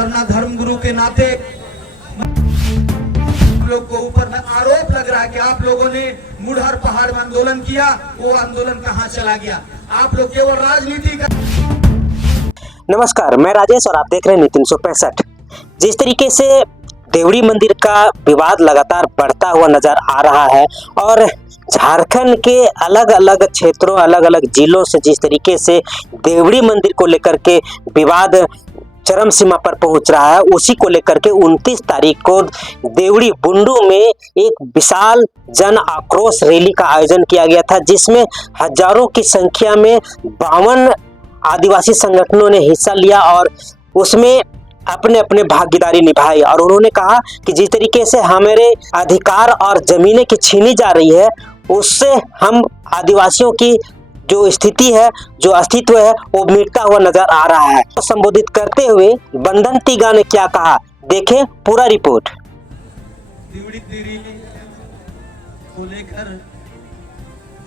सरना धर्मगुरु के नाते लोग को ऊपर में आरोप लग रहा है कि आप लोगों ने मुढ़र पहाड़ में आंदोलन किया, वो आंदोलन कहां चला गया? आप लोग केवल राजनीति का। नमस्कार, मैं राजेश और आप देख रहे हैं न्यूज़ 365। जिस तरीके से देवड़ी मंदिर का विवाद लगातार बढ़ता हुआ नजर आ रहा है और झारखंड के अलग अलग क्षेत्रों, अलग अलग जिलों से जिस तरीके से देवड़ी मंदिर को लेकर के विवाद चरम सीमा पर पहुंच रहा है, उसी को लेकर के 29 तारीख को देवड़ी बुंडू में एक विशाल जन आक्रोश रैली का आयोजन किया गया था, जिसमें हजारों की संख्या में 52 आदिवासी संगठनों ने हिस्सा लिया और उसमें अपने अपने भागीदारी निभाई। और उन्होंने कहा कि जिस तरीके से हमारे अधिकार और जमीनें की छीनी जा रही है, उससे हम आदिवासियों की जो स्थिति है, जो अस्तित्व है, वो मिटता हुआ नजर आ रहा है। संबोधित करते हुए बंधन तिगा ने क्या कहा, देखें पूरा रिपोर्ट। देवड़ी देरी को लेकर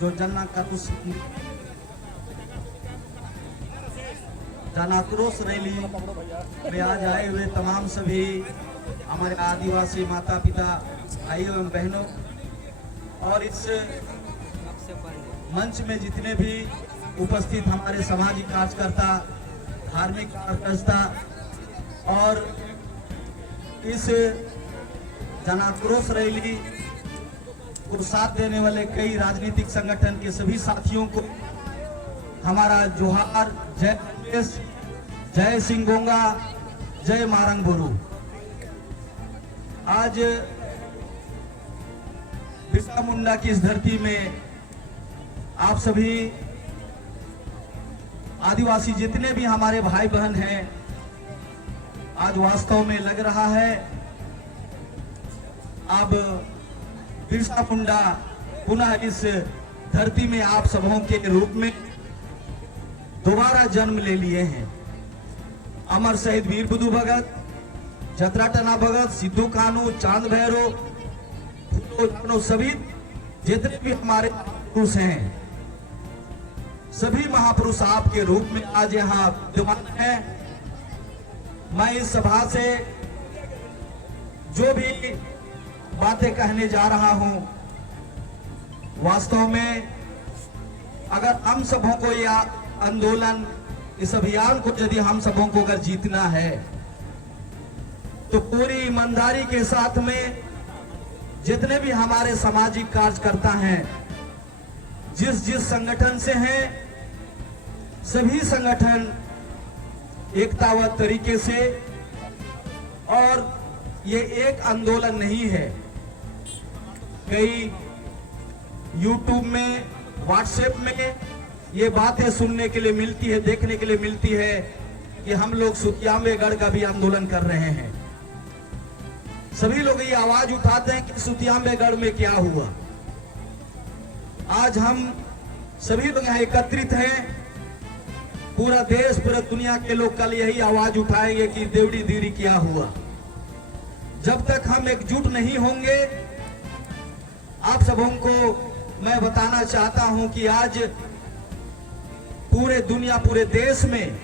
जो जन आक्रोश रैली में आज आए हुए तमाम सभी हमारे आदिवासी माता पिता, भाइयों एवं बहनों, और इस मंच में जितने भी उपस्थित हमारे सामाजिक कार्यकर्ता, धार्मिक कार्यकर्ता और इस जन आक्रोश रैली को साथ देने वाले कई राजनीतिक संगठन के सभी साथियों को हमारा जोहार। जय देश, जय सिंगोंगा, जय मारंग बोरू। आज बिरसा मुंडा की इस धरती में आप सभी आदिवासी जितने भी हमारे भाई बहन हैं, आज वास्तव में लग रहा है अब बिरसा मुंडा पुनः इस धरती में आप सबों के रूप में दोबारा जन्म ले लिए हैं। अमर शहीद वीर बुद्धू भगत, जतरा टना भगत, सिद्धू कानू, चांद भैरव, सभी जितने भी हमारे पुरुष हैं, सभी महापुरुष आपके रूप में आज यहाँ विद्यमान हैं। मैं इस सभा से जो भी बातें कहने जा रहा हूं, वास्तव में अगर हम सबों को या आंदोलन, इस अभियान को यदि हम सबों को अगर जीतना है, तो पूरी ईमानदारी के साथ में जितने भी हमारे सामाजिक कार्यकर्ता हैं, जिस जिस संगठन से हैं, सभी संगठन एकतावत तरीके से, और ये एक आंदोलन नहीं है। कई YouTube में, WhatsApp में ये बातें सुनने के लिए मिलती है, देखने के लिए मिलती है कि हम लोग सुतियामेगढ़ का भी आंदोलन कर रहे हैं। सभी लोग ये आवाज उठाते हैं कि सुतियामेगढ़ में क्या हुआ। आज हम सभी लोग यहाँ एकत्रित हैं, पूरा देश, पूरा दुनिया के लोग कल यही आवाज उठाएंगे कि देवड़ी दीरी क्या हुआ। जब तक हम एकजुट नहीं होंगे, आप सबों को मैं बताना चाहता हूं कि आज पूरे दुनिया, पूरे देश में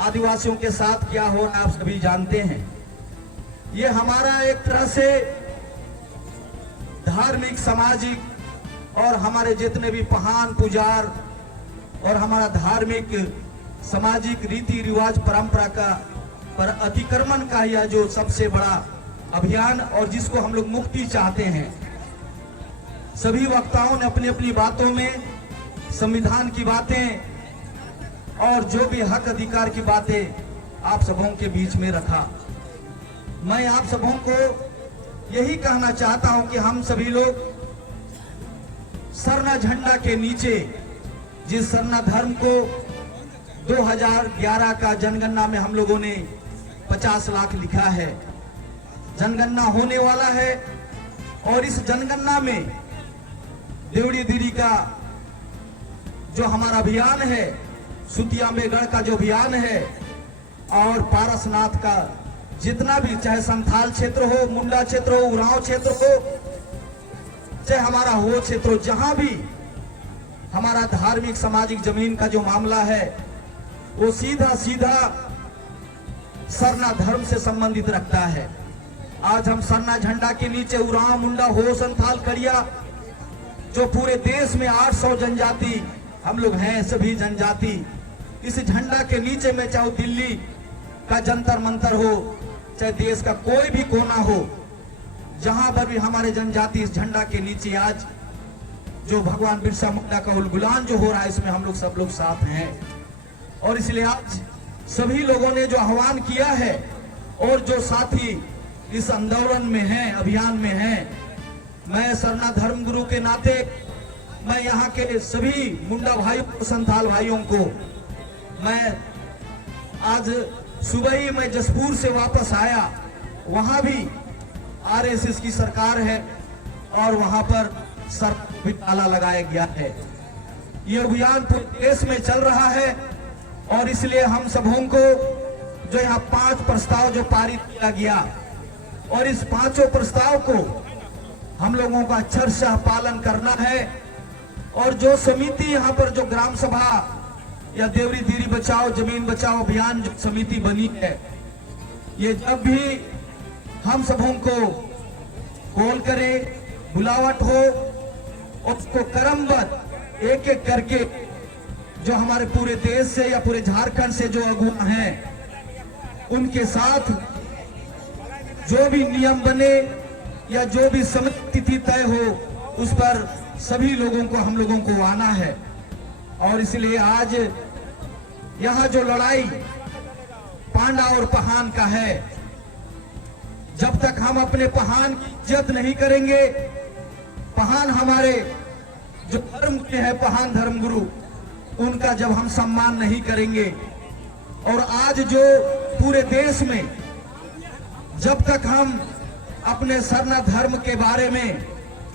आदिवासियों के साथ क्या हो रहा है, आप सभी जानते हैं। ये हमारा एक तरह से धार्मिक, सामाजिक और हमारे जितने भी महान पुजार और हमारा धार्मिक, सामाजिक रीति रिवाज, परंपरा का पर अतिक्रमण का यह जो सबसे बड़ा अभियान, और जिसको हम लोग मुक्ति चाहते हैं। सभी वक्ताओं ने अपनी अपनी बातों में संविधान की बातें और जो भी हक अधिकार की बातें आप सबों के बीच में रखा। मैं आप सबों को यही कहना चाहता हूं कि हम सभी लोग सरना झंडा के नीचे, जिस सरना धर्म को 2011 का जनगणना में हम लोगों ने 50 लाख लिखा है, जनगणना होने वाला है, और इस जनगणना में देवड़ी दीरी का जो हमारा अभियान है, सुतियामेगढ़ का जो अभियान है, और पारसनाथ का जितना भी, चाहे संथाल क्षेत्र हो, मुंडा क्षेत्र हो, उरांव क्षेत्र हो, चाहे हमारा हो क्षेत्र हो, जहां भी हमारा धार्मिक सामाजिक जमीन का जो मामला है, वो सीधा सीधा सरना धर्म से संबंधित रखता है। आज हम सरना झंडा के नीचे उरांव, मुंडा, हो, संथाल, कड़िया, जो पूरे देश में 800 जनजाति हम लोग हैं, सभी जनजाति इस झंडा के नीचे में, चाहे दिल्ली का जंतर मंतर हो, चाहे देश का कोई भी कोना हो, जहां पर भी हमारे जनजाति इस झंडा के नीचे आज जो भगवान बिरसा मुंडा का उलगुलान जो हो रहा है, इसमें हम लोग सब लोग साथ हैं। और इसलिए आज सभी लोगों ने जो आह्वान किया है और जो साथी इस आंदोलन में हैं, अभियान में हैं, मैं सरना धर्म गुरु के नाते मैं यहाँ के सभी मुंडा भाइयों, संथाल भाइयों को, मैं आज सुबह ही मैं जसपुर से वापस आया, वहां भी आरएसएस की सरकार है और वहां पर सर भी ताला लगाया गया है। ये अभियान पूरे देश में चल रहा है और इसलिए हम सबों को जो यहाँ 5 प्रस्ताव जो पारित किया गया और इस 5 प्रस्ताव को हम लोगों का अक्षरशः पालन करना है। और जो समिति यहाँ पर जो ग्राम सभा या देवरी दीरी बचाओ, जमीन बचाओ अभियान जो समिति बनी है, ये जब भी हम सबों को कॉल करे, बुलावट हो, उसको क्रमबद्ध एक एक करके जो हमारे पूरे देश से या पूरे झारखंड से जो अगुआ हैं, उनके साथ जो भी नियम बने या जो भी तिथि तय हो, उस पर सभी लोगों को, हम लोगों को आना है। और इसलिए आज यहाँ जो लड़ाई पांडा और पहान का है, जब तक हम अपने पहान की इज्जत नहीं करेंगे, पहान हमारे जो धर्म के हैं, पहान धर्म गुरु, उनका जब हम सम्मान नहीं करेंगे, और आज जो पूरे देश में जब तक हम अपने सरना धर्म के बारे में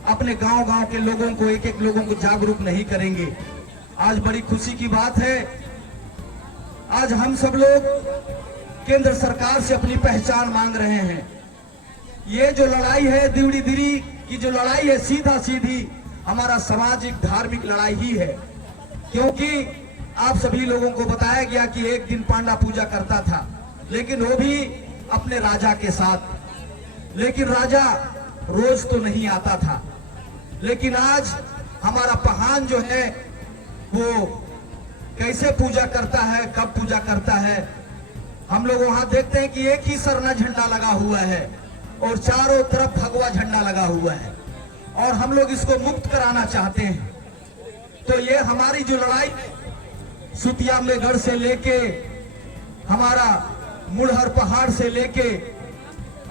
अपने गांव-गांव के लोगों को, एक-एक लोगों को जागरूक नहीं करेंगे, आज बड़ी खुशी की बात है, आज हम सब लोग केंद्र सरकार से अपनी पहचान मांग रहे हैं। ये जो लड़ाई है, देवड़ी दीरी की जो लड़ाई है, सीधा सीधी हमारा सामाजिक धार्मिक लड़ाई ही है। क्योंकि आप सभी लोगों को बताया गया कि एक दिन पांडा पूजा करता था, लेकिन वो भी अपने राजा के साथ, लेकिन राजा रोज तो नहीं आता था। लेकिन आज हमारा पहान जो है वो कैसे पूजा करता है, कब पूजा करता है, हम लोग वहां देखते हैं कि एक ही सरना झंडा लगा हुआ है और चारों तरफ भगवा झंडा लगा हुआ है, और हम लोग इसको मुक्त कराना चाहते हैं। तो ये हमारी जो लड़ाई सुतिया में गढ़ से लेके हमारा मुड़हर पहाड़ से लेके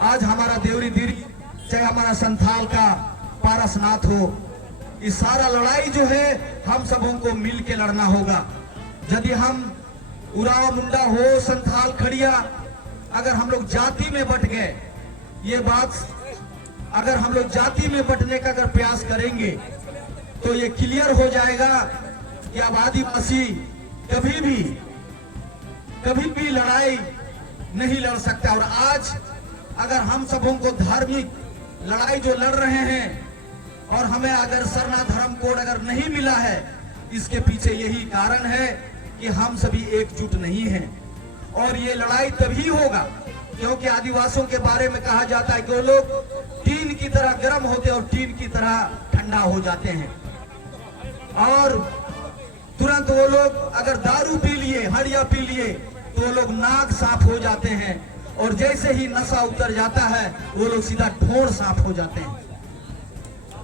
आज हमारा देवरी दीरी, चाहे हमारा संथाल का पारसनाथ हो, इस सारा लड़ाई जो है हम सबों को मिल के लड़ना होगा। यदि हम उराव, मुंडा, हो, संथाल, खड़िया, अगर हम लोग जाति में बट गए, ये बात अगर हम लोग जाति में बटने का अगर प्रयास करेंगे तो ये क्लियर हो जाएगा कि अब आदिवासी कभी भी लड़ाई नहीं लड़ सकता। और आज अगर हम सबों को धार्मिक लड़ाई जो लड़ रहे हैं और हमें अगर सरना धर्म कोड अगर नहीं मिला है, इसके पीछे यही कारण है कि हम सभी एकजुट नहीं हैं। और ये लड़ाई तभी होगा क्योंकि आदिवासियों के बारे में कहा जाता है कि वो लोग टीन की तरह गर्म होते और टीन की तरह ठंडा हो जाते हैं, और तुरंत वो लोग अगर दारू पी लिए, हड़िया पी लिए, तो वो लोग नाक साफ हो जाते हैं, और जैसे ही नशा उतर जाता है वो लोग सीधा ठोर साफ हो जाते हैं।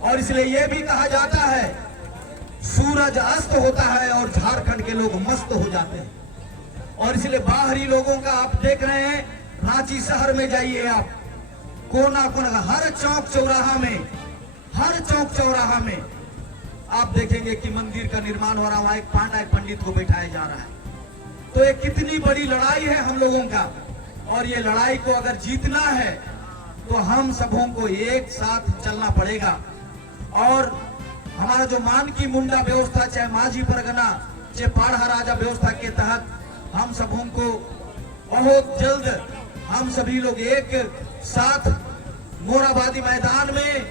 और इसलिए ये भी कहा जाता है सूरज अस्त होता है और झारखंड के लोग मस्त हो जाते हैं। और इसलिए बाहरी लोगों का आप देख रहे हैं, रांची शहर में जाइए आप, कोना कोना हर चौक चौराहा में आप देखेंगे कि मंदिर का निर्माण हो रहा है, वहां एक पांडा, एक पंडित को बैठाया जा रहा है। तो ये कितनी बड़ी लड़ाई है हम लोगों का, और ये लड़ाई को अगर जीतना है तो हम सबों को एक साथ चलना पड़ेगा। और हमारा जो मान की मुंडा व्यवस्था, चाहे माझी परगना, चाहे पाढ़ा राजा व्यवस्था के तहत हम सबों को बहुत जल्द हम सभी लोग एक साथ मोराबादी मैदान में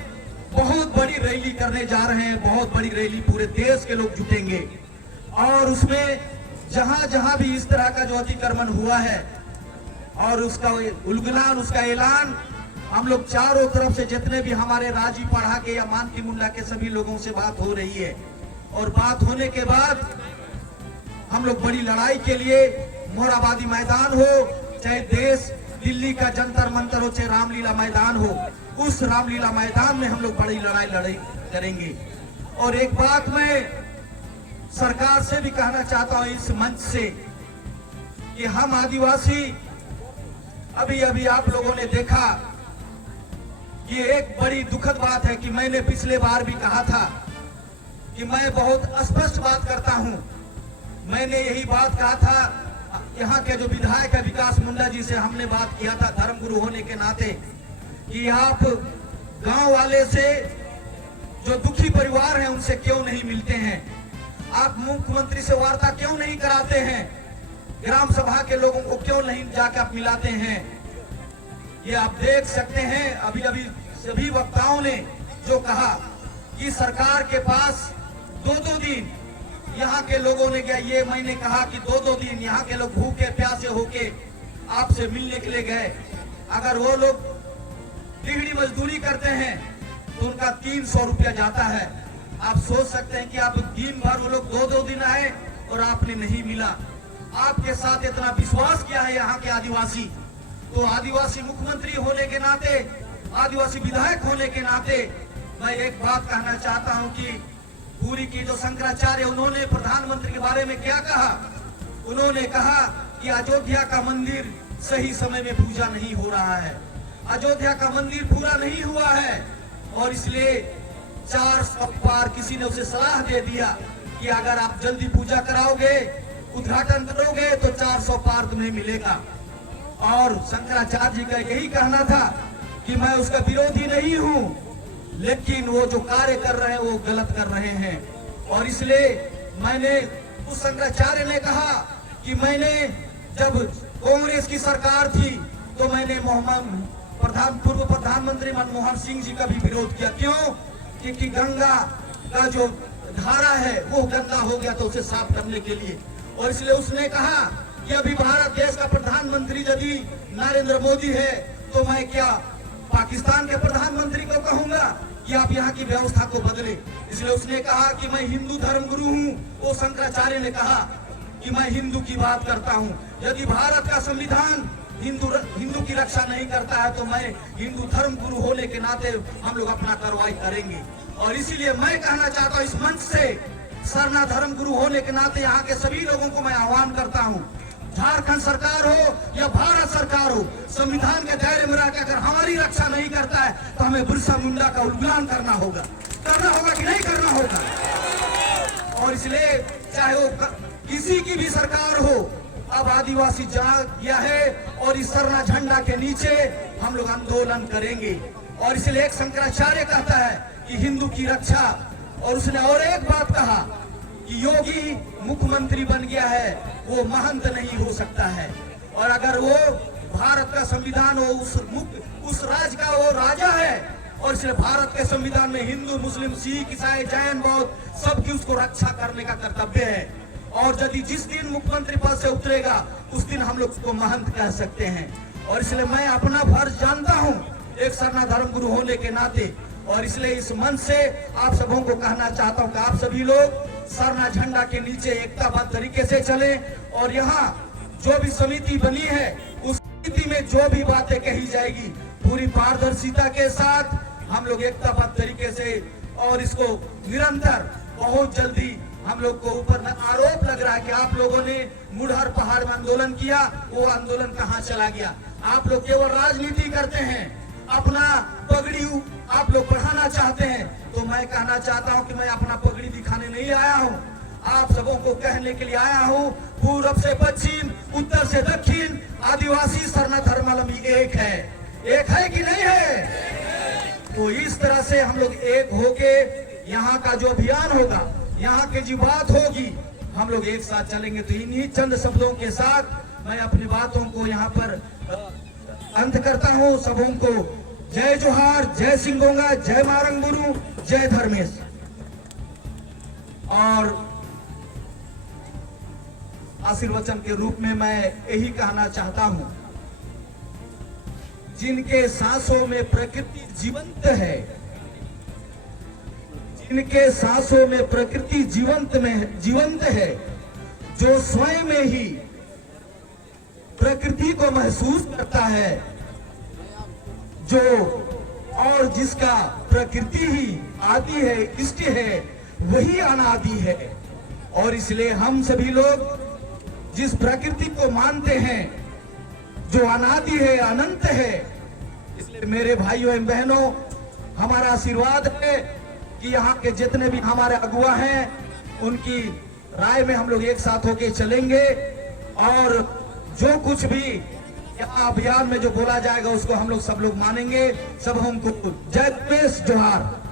बहुत बड़ी रैली करने जा रहे हैं। बहुत बड़ी रैली, पूरे देश के लोग जुटेंगे, और उसमें जहां जहां भी इस तरह का जो अतिक्रमण हुआ है, और उसका उलगुलान, उसका ऐलान हम लोग चारों तरफ से जितने भी हमारे राजी पढ़ा के या मानकी मुंडा के सभी लोगों से बात हो रही है। और बात होने के बाद हम लोग बड़ी लड़ाई के लिए मोरहाबादी मैदान हो, चाहे देश दिल्ली का जंतर मंतर हो, चाहे रामलीला मैदान हो, उस रामलीला मैदान में हम लोग बड़ी लड़ाई करेंगे। और एक बात मैं सरकार से भी कहना चाहता हूं इस मंच से कि हम आदिवासी, अभी अभी आप लोगों ने देखा कि एक बड़ी दुखद बात है कि मैंने पिछले बार भी कहा था कि मैं बहुत स्पष्ट बात करता हूं। मैंने यही बात कहा था, यहाँ के जो विधायक है विकास मुंडा जी से हमने बात किया था धर्मगुरु होने के नाते, कि आप गांव वाले से जो दुखी परिवार हैं उनसे क्यों नहीं मिलते हैं, आप मुख्यमंत्री से वार्ता क्यों नहीं कराते हैं, ग्राम सभा के लोगों को क्यों नहीं जाकर आप मिलाते हैं। ये आप देख सकते हैं अभी अभी सभी वक्ताओं ने जो कहा कि सरकार के पास 2-2 दिन यहाँ के लोगों ने गया, ये मैंने कहा कि 2-2 दिन यहाँ के लोग भूखे प्यासे होके आपसे मिलने के लिए गए। अगर वो लोग दिहाड़ी मजदूरी करते हैं तो उनका 300 रुपया जाता है। आप सोच सकते हैं कि आप दिन भर वो लोग 2-2 दिन आए और आपने नहीं मिला। आपके साथ इतना विश्वास किया है यहाँ के आदिवासी, तो आदिवासी मुख्यमंत्री होने के नाते, आदिवासी विधायक होने के नाते मैं एक बात कहना चाहता हूं कि पूरी की जो शंकराचार्य उन्होंने प्रधानमंत्री के बारे में क्या कहा, उन्होंने कहा कि अयोध्या का मंदिर सही समय में पूजा नहीं हो रहा है, अयोध्या का मंदिर पूरा नहीं हुआ है और इसलिए 400 पार किसी ने उसे सलाह दे दिया कि अगर आप जल्दी पूजा कराओगे, उद्घाटन करोगे तो 400 पार तुम्हें मिलेगा। और शंकराचार्य जी का यही कहना था कि मैं उसका विरोधी नहीं हूं, लेकिन वो जो कार्य कर रहे हैं वो गलत कर रहे हैं। और इसलिए मैंने उस शंकराचार्य ने कहा कि मैंने जब कांग्रेस की सरकार थी तो मैंने पूर्व प्रधानमंत्री मनमोहन सिंह जी का भी विरोध किया। क्यों? क्योंकि गंगा का जो धारा है वो गंदा हो गया तो उसे साफ करने के लिए। और इसलिए उसने कहा कि अभी भारत देश का प्रधानमंत्री यदि नरेंद्र मोदी है तो मैं क्या पाकिस्तान के प्रधानमंत्री को कहूंगा कि आप यहाँ की व्यवस्था को बदले। इसलिए उसने कहा कि मैं हिंदू धर्मगुरु हूँ। वो शंकराचार्य ने कहा कि मैं हिंदू की बात करता हूँ। यदि भारत का संविधान हिंदू की रक्षा नहीं करता है तो मैं हिंदू धर्मगुरु होने के नाते हम लोग अपना कार्रवाई करेंगे। और इसीलिए मैं कहना चाहता हूँ इस मंच से, सरना धर्मगुरु होने के नाते यहाँ के सभी लोगों को मैं आह्वान करता हूँ, झारखंड सरकार हो या भारत सरकार हो, संविधान के दायरे में रहकर अगर हमारी रक्षा नहीं करता है तो हमें बिरसा मुंडा का उल्लंघन करना होगा कि नहीं करना होगा। और इसलिए चाहे वो किसी की भी सरकार हो, अब आदिवासी जाग गया है और इस सरना झंडा के नीचे हम लोग आंदोलन करेंगे। और इसलिए एक शंकराचार्य कहता है कि हिंदू की रक्षा, और उसने और एक बात कहा कि योगी मुख्यमंत्री बन गया है वो महंत नहीं हो सकता है, और अगर वो भारत का संविधान हो उस राज्य का वो राजा है। और इसलिए भारत के संविधान में हिंदू मुस्लिम सिख ईसाई जैन बौद्ध सबकी उसको रक्षा करने का कर्तव्य है। और यदि जिस दिन मुख्यमंत्री पद से उतरेगा उस दिन हम लोग उसको महंत कह सकते हैं। और इसलिए मैं अपना फर्ज जानता हूं एक सरना धर्मगुरु होने के नाते, और इसलिए इस मंच से आप सबों को कहना चाहता हूं कि आप सभी लोग सरना झंडा के नीचे एकताबद्ध तरीके से चलें। और यहाँ जो भी समिति बनी है उस समिति में जो भी बातें कही जाएगी पूरी पारदर्शिता के साथ हम लोग एकताबद्ध तरीके से, और इसको निरंतर बहुत जल्दी हम लोग को ऊपर आरोप लग रहा है कि आप लोगों ने मुढ़र पहाड़ में आंदोलन किया, वो आंदोलन कहाँ चला गया। आप लोग केवल राजनीति करते हैं, अपना पगड़ी आप लोग बढ़ाना चाहते हैं। तो मैं कहना चाहता हूं कि मैं अपना पगड़ी दिखाने नहीं आया हूं, आप सबों को कहने के लिए आया हूं, पूरब से पश्चिम उत्तर से दक्षिण आदिवासी सरना धर्मावलंबी एक है कि नहीं है। तो इस तरह से हम लोग एक होके यहाँ का जो अभियान होगा, यहाँ की जो बात होगी, हम लोग एक साथ चलेंगे। तो इन्हीं चंद शब्दों के साथ मैं अपनी बातों को यहाँ पर अंत करता हूँ। सबों को जय जोहार, जय सिंगोंगा, जय मारंगबुरु, जय धर्मेश। और आशीर्वचन के रूप में मैं यही कहना चाहता हूँ जिनके सांसों में प्रकृति जीवंत है, जिनके सांसों में प्रकृति जीवंत है, जो स्वयं में ही प्रकृति को महसूस करता है, जो और जिसका प्रकृति ही आदि है, इष्ट है, वही अनादि है। और इसलिए हम सभी लोग जिस प्रकृति को मानते हैं, जो अनादि है, अनंत है, इसलिए मेरे भाइयों एवं बहनों, हमारा आशीर्वाद है कि यहाँ के जितने भी हमारे अगुआ हैं, उनकी राय में हम लोग एक साथ होके चलेंगे और जो कुछ भी यहाँ अभियान में जो बोला जाएगा उसको हम लोग सब लोग मानेंगे। सब हमको जय देश जोहार।